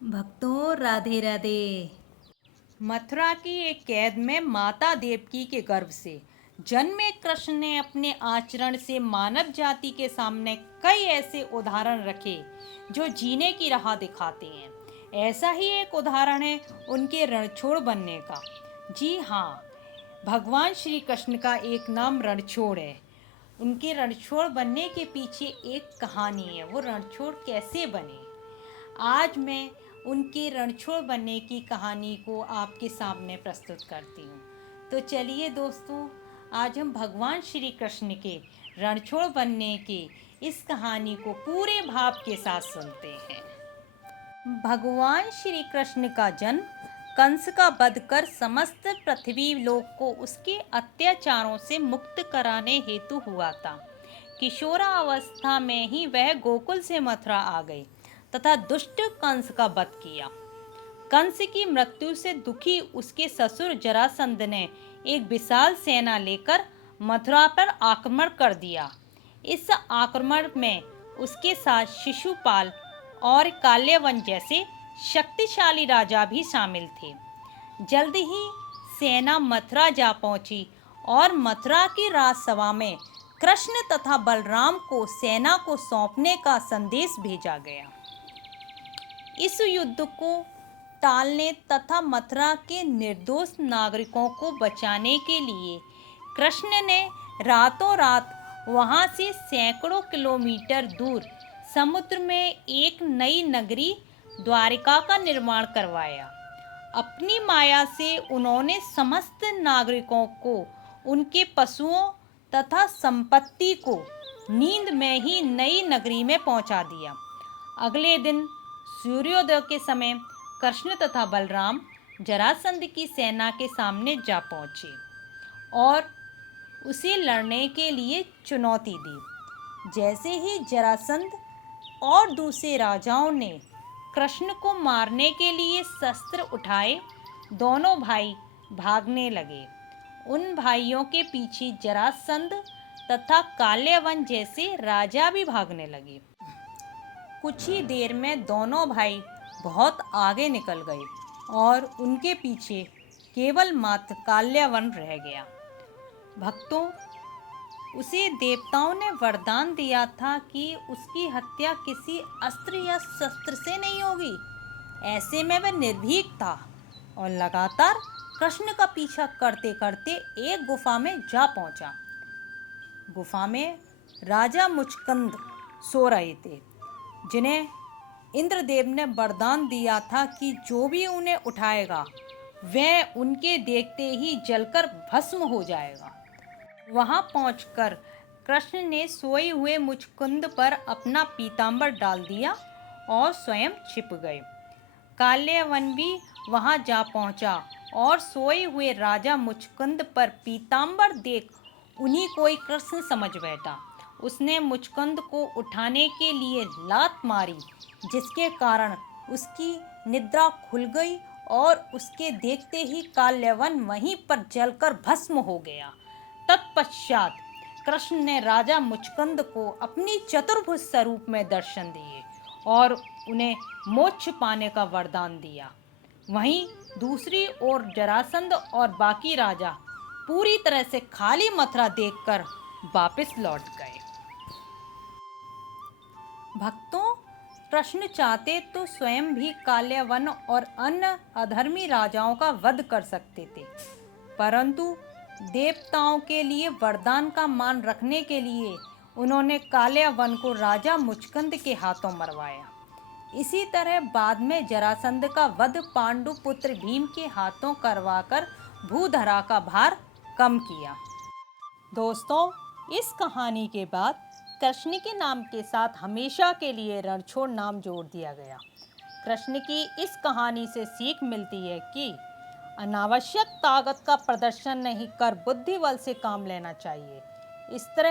भक्तों राधे राधे। मथुरा की एक कैद में माता देवकी के गर्भ से जन्मे कृष्ण ने अपने आचरण से मानव जाति के सामने कई ऐसे उदाहरण रखे जो जीने की राह दिखाते हैं। ऐसा ही एक उदाहरण है उनके रणछोड़ बनने का। जी हाँ, भगवान श्री कृष्ण का एक नाम रणछोड़ है। उनके रणछोड़ बनने के पीछे एक कहानी है। वो रणछोड़ कैसे बने, आज मैं उनके रणछोड़ बनने की कहानी को आपके सामने प्रस्तुत करती हूँ। तो चलिए दोस्तों, आज हम भगवान श्री कृष्ण के रणछोड़ बनने की इस कहानी को पूरे भाव के साथ सुनते हैं। भगवान श्री कृष्ण का जन्म कंस का वध कर समस्त पृथ्वी लोक को उसके अत्याचारों से मुक्त कराने हेतु हुआ था। किशोरावस्था में ही वह गोकुल से मथुरा आ गई तथा दुष्ट कंस का वध किया। कंस की मृत्यु से दुखी उसके ससुर जरासंध ने एक विशाल सेना लेकर मथुरा पर आक्रमण कर दिया। इस आक्रमण में उसके साथ शिशुपाल और काल्यवन जैसे शक्तिशाली राजा भी शामिल थे। जल्द ही सेना मथुरा जा पहुंची और मथुरा की राजसभा में कृष्ण तथा बलराम को सेना को सौंपने का संदेश भेजा गया। इस युद्ध को टालने तथा मथुरा के निर्दोष नागरिकों को बचाने के लिए कृष्ण ने रातों रात वहां से सैकड़ों किलोमीटर दूर समुद्र में एक नई नगरी द्वारिका का निर्माण करवाया। अपनी माया से उन्होंने समस्त नागरिकों को, उनके पशुओं तथा संपत्ति को नींद में ही नई नगरी में पहुंचा दिया। अगले दिन सूर्योदय के समय कृष्ण तथा बलराम जरासंध की सेना के सामने जा पहुंचे और उसे लड़ने के लिए चुनौती दी। जैसे ही जरासंध और दूसरे राजाओं ने कृष्ण को मारने के लिए शस्त्र उठाए, दोनों भाई भागने लगे। उन भाइयों के पीछे जरासंध तथा काल्यवन जैसे राजा भी भागने लगे। कुछ ही देर में दोनों भाई बहुत आगे निकल गए और उनके पीछे केवल मात्र काल्यवन रह गया। भक्तों, उसे देवताओं ने वरदान दिया था कि उसकी हत्या किसी अस्त्र या शस्त्र से नहीं होगी। ऐसे में वह निर्भीक था और लगातार कृष्ण का पीछा करते करते एक गुफा में जा पहुंचा। गुफा में राजा मुचकुंद सो रहे थे, जिन्हें इंद्रदेव ने वरदान दिया था कि जो भी उन्हें उठाएगा वह उनके देखते ही जलकर भस्म हो जाएगा। वहां पहुंचकर कृष्ण ने सोए हुए मुचकुंद पर अपना पीतांबर डाल दिया और स्वयं छिप गए। काल्यवन भी वहां जा पहुंचा और सोए हुए राजा मुचकुंद पर पीतांबर देख उन्हीं को ही कृष्ण समझ बैठा। उसने मुचकुंद को उठाने के लिए लात मारी, जिसके कारण उसकी निद्रा खुल गई और उसके देखते ही काल्यवन वहीं पर जलकर भस्म हो गया। तत्पश्चात कृष्ण ने राजा मुचकुंद को अपनी चतुर्भुज स्वरूप में दर्शन दिए और उन्हें मोक्ष पाने का वरदान दिया। वहीं दूसरी ओर जरासंध और बाकी राजा पूरी तरह से खाली मथुरा देखकर वापस लौट गए। भक्तों, कृष्ण चाहते तो स्वयं भी काल्यवन और अन्य अधर्मी राजाओं का वध कर सकते थे, परंतु देवताओं के लिए वरदान का मान रखने के लिए उन्होंने काल्यवन को राजा मुचकुंद के हाथों मरवाया। इसी तरह बाद में जरासंध का वध पांडु पुत्र भीम के हाथों करवाकर भूधरा का भार कम किया। दोस्तों, इस कहानी के बाद कृष्ण के नाम के साथ हमेशा के लिए रणछोड़ नाम जोड़ दिया गया। कृष्ण की इस कहानी से सीख मिलती है कि अनावश्यक ताकत का प्रदर्शन नहीं कर बुद्धि बल से काम लेना चाहिए। इस तरह